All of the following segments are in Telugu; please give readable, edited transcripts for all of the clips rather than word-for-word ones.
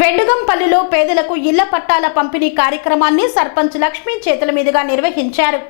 వెండుగంపల్లిలో పేదలకు ఇళ్ల పట్టాల పంపిణీ కార్యక్రమాన్ని సర్పంచ్ లక్ష్మీ చేతుల మీదుగా నిర్వహించారు.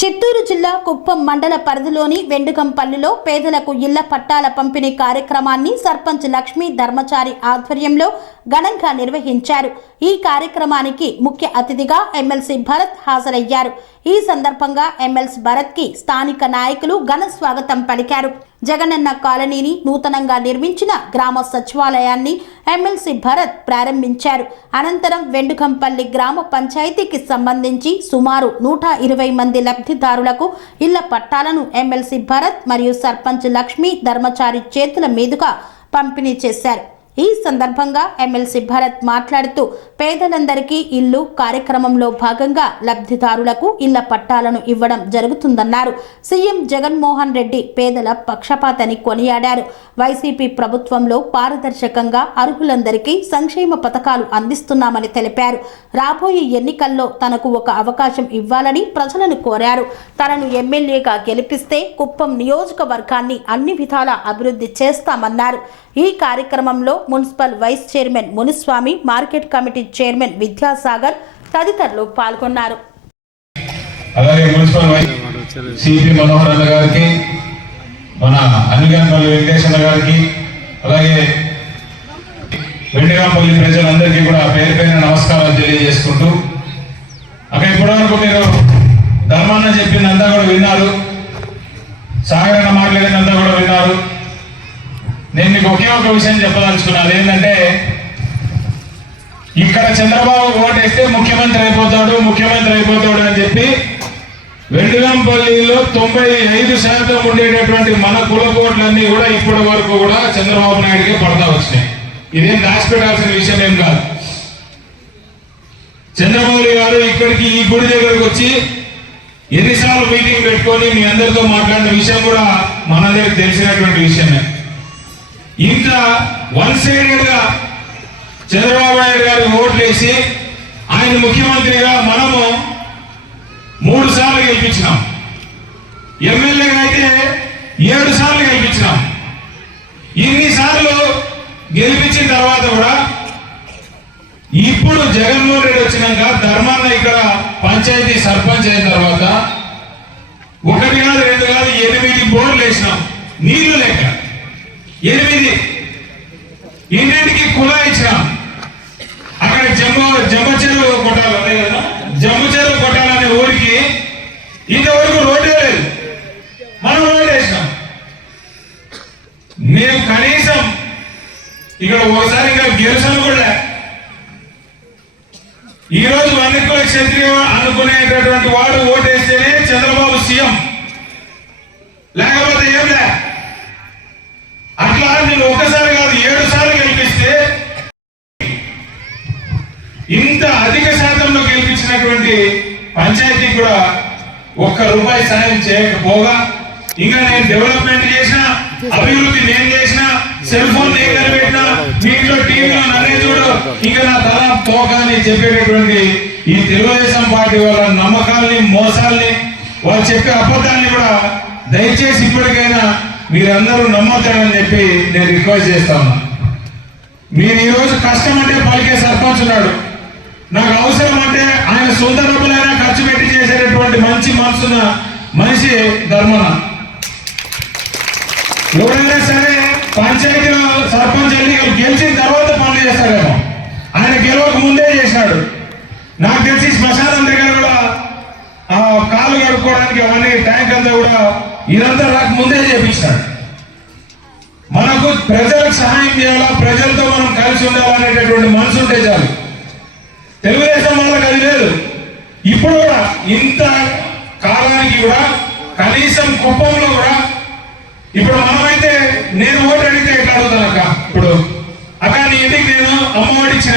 చిత్తూరు జిల్లా కుప్పం మండల పరిధిలోని వెండుగంపల్లిలో పేదలకు ఇళ్ల పట్టాల పంపిణీ కార్యక్రమాన్ని సర్పంచ్ లక్ష్మీ ధర్మచారి ఆధ్వర్యంలో ఘనంగా నిర్వహించారు. ఈ కార్యక్రమానికి ముఖ్య అతిథిగా ఎమ్మెల్సీ భరత్ హాజరయ్యారు. ఈ సందర్భంగా ఎమ్మెల్సీ భరత్ కి స్థానిక నాయకులు ఘన స్వాగతం పలికారు. జగనన్న కాలనీని నూతనంగా నిర్మించిన గ్రామ సచివాలయాన్ని ఎమ్మెల్సీ భరత్ ప్రారంభించారు. అనంతరం వెండుగంపల్లి గ్రామ పంచాయతీకి సంబంధించి సుమారు 120 మంది లబ్ధిదారులకు ఇళ్ల పట్టాలను ఎమ్మెల్సీ భరత్ మరియు సర్పంచ్ లక్ష్మీ ధర్మచారి చేతుల మీదుగా పంపిణీ చేశారు. ఈ సందర్భంగా ఎమ్మెల్సీ భరత్ మాట్లాడుతూ పేదలందరికీ ఇల్లు కార్యక్రమంలో భాగంగా లబ్ధిదారులకు ఇళ్ల పట్టాలను ఇవ్వడం జరుగుతుందన్నారు. సీఎం జగన్మోహన్ రెడ్డి పేదల పక్షపాతని కొనియాడారు. వైసీపీ ప్రభుత్వంలో పారదర్శకంగా అర్హులందరికీ సంక్షేమ పథకాలు అందిస్తున్నామని తెలిపారు. రాబోయే ఎన్నికల్లో తనకు ఒక అవకాశం ఇవ్వాలని ప్రజలను కోరారు. తనను ఎమ్మెల్యేగా గెలిపిస్తే కుప్పం నియోజకవర్గాన్ని అన్ని విధాలా అభివృద్ధి చేస్తామన్నారు. ఈ కార్యక్రమంలో municipal vice chairman Muniswamy, market committee chairman Vidyasagar తదితరులు పాల్గొన్నారు. అలాగే మున్సిపల్ వైస్ సిపి మనోహర్ అన్న గారికి, మన అనిగంపల్లి వెంకటేశ్వర గారికి, అలాగే వెండిగాంపల్లి ప్రజలందరికీ కూడా పేరు పేరున నమస్కారాలు తెలియజేసుకుంటూ, అక్కడ ఇప్పటివరకు మీరు ధర్మాన్న చెప్పిందంతా కూడా విన్నారు, సాగరన్న మాట్లాడినంతా కూడా విన్నారు. నేను మీకు ఒకే ఒక విషయం చెప్పదలుచుకున్నాను. ఏంటంటే ఇక్కడ చంద్రబాబు ఓటేస్తే ముఖ్యమంత్రి అయిపోతాడు అని చెప్పి వెండుగంపల్లిలో 95% ఉండేటటువంటి మన కులకోట్లన్నీ కూడా ఇప్పటి వరకు కూడా చంద్రబాబు నాయుడికే పడతా వచ్చినాయి. ఇదేం దాచిపెట్టాల్సిన విషయం ఏం కాదు. చంద్రబాబు గారు ఇక్కడికి ఈ గుడి దగ్గరకు వచ్చి ఎన్నిసార్లు మీటింగ్ పెట్టుకొని మీ అందరితో మాట్లాడిన విషయం కూడా మనందరికి తెలిసినటువంటి విషయమే. ఇంత వన్ సైడెడ్ గా చంద్రబాబు నాయుడు గారు ఓట్లేసి ఆయన ముఖ్యమంత్రిగా మనము 3 సార్లు గెలిపించినాం. ఎమ్మెల్యేగా అయితే 7 సార్లు గెలిపించినాం. ఇన్నిసార్లు గెలిపించిన తర్వాత కూడా ఇప్పుడు జగన్మోహన్ రెడ్డి వచ్చినాక ధర్మాన్న ఇక్కడ పంచాయతీ సర్పంచ్ అయిన తర్వాత 1 కాదు 2 కాదు 8 బోర్లు వేసినాం. నీళ్లు లెక్క 8 ఇంటికి కుళాయి ఇచ్చినాం. అక్కడ జమ్మ చెరువు కొట్టాలి అదే కదా, జమ్మ చెరువు కొట్టాలనే ఊరికి ఇంతవరకు రోడ్డే లేదు. మనం రోడ్డు వేసినాం. మేము కనీసం ఇక్కడ ఒకసారి ఇంకా గెలుసాను కూడా ఈ రోజు అన్నిటిలో క్షత్రియ అనుకునేటటువంటి వాడు ఓటేస్తేనే చంద్రబాబు సీఎం, లేకపోతే ఏం లే. అట్లా నేను ఒకసారి కాదు 7 సార్లు గెలిపిస్తే ఇంత అధిక శాతంలో గెలిపించినటువంటి పంచాయతీ కూడా ₹1 సాయం చేయకపోగా ఇంకా నేను డెవలప్మెంట్ చేసిన, అభివృద్ధి నేను చేసిన, సెల్ ఫోన్ నేను కనిపెట్టినా, మీ ఇంట్లో టీవీలో నన్నే చూడు, ఇంకా నా తల పోక అని చెప్పేటటువంటి ఈ తెలుగుదేశం పార్టీ వాళ్ళ నమ్మకాల్ని, మోసాల్ని, వాళ్ళు చెప్పే అబద్ధాన్ని కూడా దయచేసి ఇప్పటికైనా మీరందరూ నమ్మొద్దని చెప్పి నేను రిక్వెస్ట్ చేస్తాను. మీరు ఈరోజు కష్టం అంటే పలికే సర్పంచ్ ఉన్నాడు. నాకు అవసరం అంటే ఆయన సొంత డబ్బులైనా ఖర్చు పెట్టి చేసేటటువంటి మంచి మనసున్న మనిషి ధర్మన. ఎవరైనా సరే పంచాయతీలో సర్పంచ్ ఎన్నికలు గెలిచిన తర్వాత పనులు చేస్తారేమో, ఆయన గెలవక ముందే చేసినాడు. నాకు తెలిసి శ్మశానం దగ్గర కూడా కాలు కడుక్కోవడానికి అవన్నీ ట్యాంక్ అంతా కూడా ఇదంతా నాకు ముందే చేపించినాడు. మనకు ప్రజలకు సహాయం చేయాలా, ప్రజలతో మనం కలిసి ఉండాలనేటటువంటి మనసు ఉంటే చాలు. తెలుగుదేశం వాళ్ళకి అది లేదు. ఇప్పుడు కూడా ఇంత కాలానికి కూడా కనీసం కుప్పంలో కూడా ఇప్పుడు మనమైతే నేను ఓటు అడిగితే ఎట్లా అడుగుతాను అక్క, ఇప్పుడు అక్క నీ ఇంటికి నేను అమ్మఒడి ఇచ్చిన,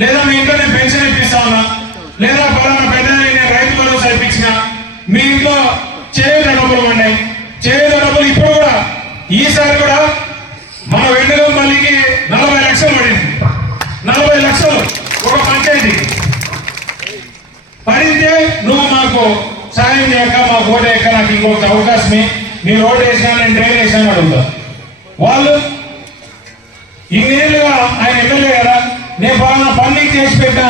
లేదా మీ ఇంట్లో నేను పెన్షన్ ఇప్పిస్తా ఉన్నా, లేదా పలానా పెద్ద నేను రైతు భరోసా ఇప్పించిన, మీ ఇంట్లో చేయూత డబ్బులు ఉన్నాయి, చేయూత డబ్బులు ఇప్పుడు కూడా ఈసారి కూడా మన వెండుగంపల్లికి 40 లక్షలు పడింది. 40 లక్షలు ఒక పంచాయతీకి పడితే నువ్వు మాకు సాయం చేయక, మాకు ఓటు వేయక, నాకు ఇంకొక అవకాశమే, మీరు ఓటు వేసినా నేను డ్రైన్ వేసినా అడుగుతా. వాళ్ళు ఆయన ఎమ్మెల్యే కదా, నేను పలానా పని నీకు చేసి పెట్టా,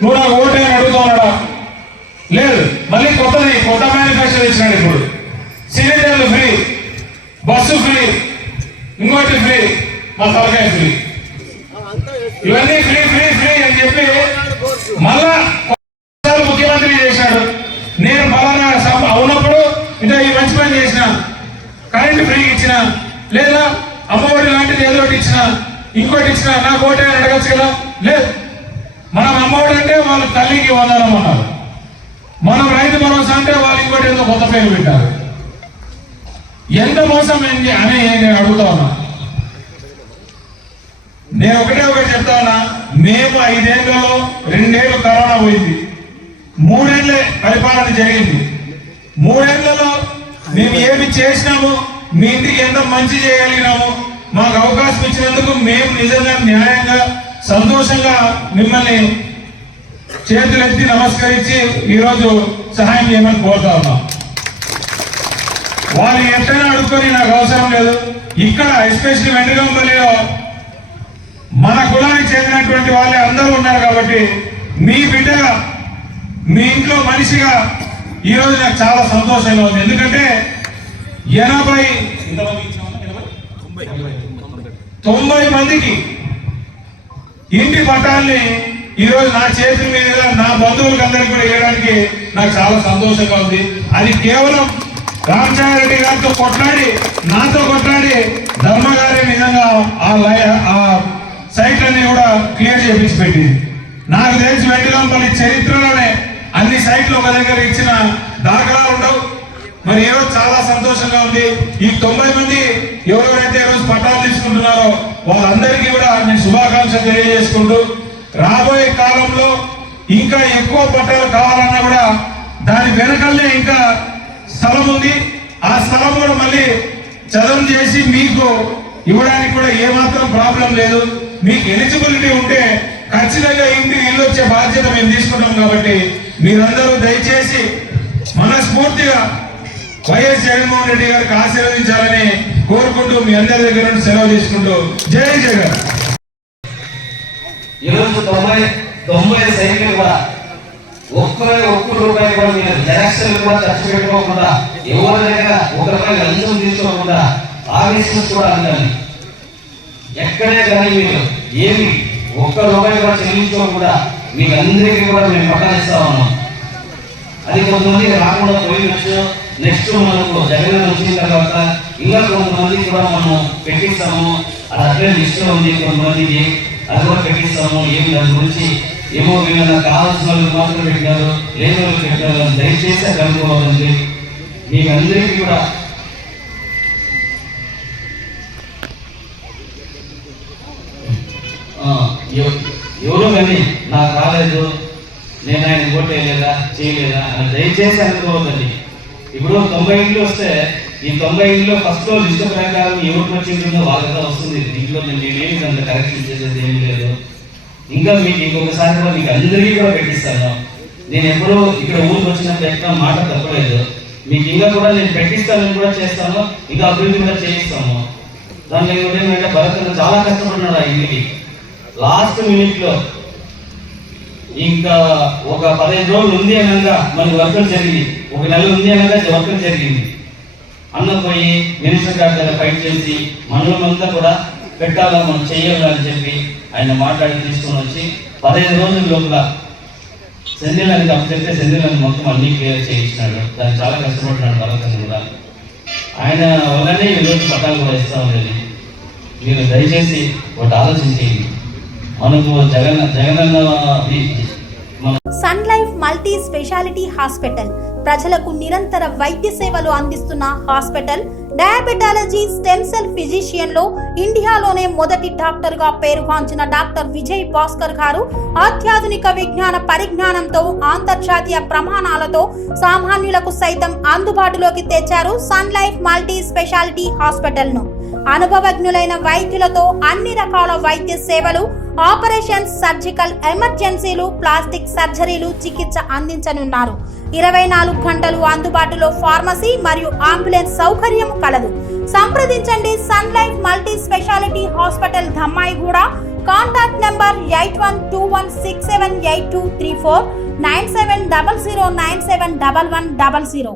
నువ్వు నాకు ఓటే అని అడుగుతున్నాడా? లేదు. మళ్ళీ కొత్త మేనిఫెస్టో ఇచ్చినాడు. ఇప్పుడు సిలిండర్లు ఫ్రీ, బస్సు ఫ్రీ, ఇంకోటి ఫ్రీ, మా తలకాయ ఫ్రీ, ఇవన్నీ ఫ్రీ ఫ్రీ ఫ్రీ అని చెప్పి మళ్ళా ముఖ్యమంత్రి చేశాడు. నేను ఫలానా ఉన్నప్పుడు ఇంకా ఈ మంచి పని చేసిన, కరెంట్ ఫ్రీ ఇచ్చిన, లేదా అమ్మఒడి లాంటిది ఏదో ఒకటి ఇచ్చిన, ఇంకోటి ఇచ్చిన, నాకు ఓటే అని అడగచ్చు కదా. లేదు. మనం అమ్మఒడి అంటే వాళ్ళ తల్లికి వందనం అన్నారు, మనం రైతు భరోసా అంటే వాళ్ళు ఇంకోటి ఏదో కొత్త పేరు పెట్టారు. ఎంత మోసం అని నేను అడుగుతా ఉన్నా. నేను ఒకటి చెప్తా ఉన్నా, మేము 5 ఏళ్లలో 2 ఏళ్ళు కరోనా పోయింది, 3 ఏళ్ళే పరిపాలన జరిగింది. 3 ఏళ్లలో మేము ఏమి చేసినాము, మీ ఇంటికి ఎంత మంచి చేయగలిగినాము, మాకు అవకాశం ఇచ్చినందుకు మేము నిజంగా న్యాయంగా సంతోషంగా మిమ్మల్ని చేతులెత్తి నమస్కరించి ఈరోజు సహాయం చేయమని కోరుతా ఉన్నాం. వాళ్ళు ఎట్టైనా అడుక్కొని నాకు అవసరం లేదు. ఇక్కడ ఎస్పెషల్లీ వెంకటంపల్లిలో మన కులానికి చెందినటువంటి వాళ్ళే అందరూ ఉన్నారు కాబట్టి మీ బిడ్డగా, మీ ఇంట్లో మనిషిగా ఈరోజు నాకు చాలా సంతోషంగా ఉంది. ఎందుకంటే 90 మందికి ఇంటి పట్టాలని ఈరోజు నా చేతుల మీదుగా నా బంధువులకు అందరికీ కూడా ఇవ్వడానికి నాకు చాలా సంతోషంగా ఉంది. అది కేవలం రామచంద్రారెడ్డి గారితో కొట్లాడి, నాతో కొట్లాడి ధర్మ గారే నిజంగా ఆ సైట్లన్నీ కూడా క్లియర్ చేపించి పెట్టింది. నాకు తెలిసి వెంకటంపల్లి చరిత్రలోనే అన్ని సైట్లు ఒక దగ్గర ఇచ్చిన దాఖలాలు ఉండవు. మరి ఈరోజు చాలా సంతోషంగా ఉంది. ఈ 90 మంది ఎవరెవరైతే ఈరోజు పట్టాలు తీసుకుంటున్నారో వాళ్ళందరికీ కూడా నేను శుభాకాంక్షలు తెలియజేసుకుంటూ, రాబోయే కాలంలో ఇంకా ఎక్కువ పట్టాలు కావాలన్నా కూడా దాని వెనకల్నే ఇంకా స్థలం ఉంది. ఆ స్థలం కూడా మళ్ళీ చదువు చేసి మీకు ఇవ్వడానికి కూడా ఏమాత్రం ప్రాబ్లం లేదు. మీకు ఎలిజిబిలిటీ ఉంటే ఖచ్చితంగా ఇల్లు వచ్చే బాధ్యత మేము తీసుకుంటాం. కాబట్టి మీరందరూ దయచేసి మనస్ఫూర్తిగా వైఎస్ జగన్మోహన్ రెడ్డి గారికి ఆశీర్వదించాలని కోరుకుంటూ మీ అందరి దగ్గర నుండి సెలవు తీసుకుంటూ జై జగన్. ఈరోజు 90 సైకిల్ కూడా ఒక్క రూపాయి కూడా మీరు జెరాక్స్లు కూడా ఖర్చు పెట్టుకోకుండా, ఎవరి దగ్గర ₹1 లంచం తీసుకోకుండా ఆఫీసులు కూడా అందాలి. ఎక్కడే కానీ మీరు ఏమి ₹1 కూడా చెల్లించుకోకుండా మీకు అందరికీ కూడా మేము పట్టాలిస్తా ఉన్నాం. అది కొంతమందికి రాకుండా పోయవచ్చు. నెక్స్ట్ మనకు జగన్ వచ్చిన తర్వాత ఇంకా కొంతమందికి కూడా మనం పెట్టిస్తాము. అది అట్లే లిస్ట్ ఉంది, కొంతమందికి అది కూడా పెట్టిస్తాము. ఏమి దాని గురించి ఏమో వీళ్ళ కావాల్సిన వాళ్ళు మాత్రం పెట్టినారు, లేని వాళ్ళు పెట్టినారు. దయచేసి కనుక్కోవాలండి. మీకు అందరికీ కూడా ఎవరో కానీ నాకు రాలేదు, నేను ఆయన ఓటేయలేదా చేయలేదా అని దయచేసి అనుకోవద్దండి. ఇప్పుడు 90 ఇళ్ళు వస్తే ఈ 90 ఇళ్ళు ఫస్ట్ లిస్ట్ ప్రకారం ఎవరికి వచ్చిందో వాళ్ళగా వస్తుంది. దీంట్లో నేనేమి దాంట్లో కరెక్షన్ చేసేది ఏమి లేదు. ఇంకా మీకు ఇంకొకసారి కూడా మీకు అందరికీ కూడా పెట్టిస్తాను. నేను ఎప్పుడూ ఇక్కడ ఊరికి వచ్చినప్పుడు ఎక్కడ మాట తప్పలేదు. మీకు ఇంకా కూడా నేను పెట్టిస్తానని కూడా చేస్తాను, ఇంకా అభివృద్ధి కూడా చేయిస్తాము. దాంట్లో ఏంటంటే భరత్ చాలా కష్టపడినాడు. ఆ ఇంటికి లాస్ట్ మినిట్లో ఇంకా ఒక 15 రోజులు ఉంది అనగా మనకి వర్కులు జరిగింది, 1 నెల ఉంది అనగా వర్కులు జరిగింది. అన్న పోయి మినిస్టర్ గారి దగ్గర ఫైట్ చేసి మండలం అంతా కూడా పెట్టాలా, మనం చెయ్యాలి అని చెప్పి ఆయన మాట్లాడి తీసుకొని వచ్చి 15 రోజుల లోపల సెంధిలానికి అప్పచెప్తే సెంధిలాన్ని మొత్తం అన్ని క్లియర్ చేయించినాడు. దాన్ని చాలా కష్టపడుతున్నాడు భరత్ కూడా. ఆయన వల్లనే ఈరోజు పట్టాలు కూడా ఇస్తా ఉండేది. మీరు దయచేసి ఒకటి ఆలోచించేయండి. మనకు Jagananna Sun Life multi specialty hospital ప్రజలకు నిరంతర వైద్య సేవలు అందిస్తున్న hospital. Diabetology, stem cell physician లో ఇండియాలోనే మొదటి డాక్టర్ గా పేరుగాంచిన డాక్టర్ విజయ్ భాస్కర్ గారు అత్యాధునిక విజ్ఞాన పరిజ్ఞానంతో అంతర్జాతీయ ప్రమాణాలతో సామాన్యులకు సైతం అందుబాటులోకి తెచ్చారు Sun Life multi specialty hospital ను. అనుభవజ్ఞులైన వైద్యులతో అన్ని రకాల వైద్య సేవలు, ఆపరేషన్స్, సర్జికల్ ఎమర్జెన్సీలు, ప్లాస్టిక్ సర్జరీలు, చికిత్స అందించనున్నారు. 24 గంటలు అందుబాటులో ఫార్మసీ మరియు అంబులెన్స్ సౌకర్యం కలదు. సంప్రదించండి. Sun Life multi specialty hospital, Dhammaiguda, contact number 8121678234 9700971100.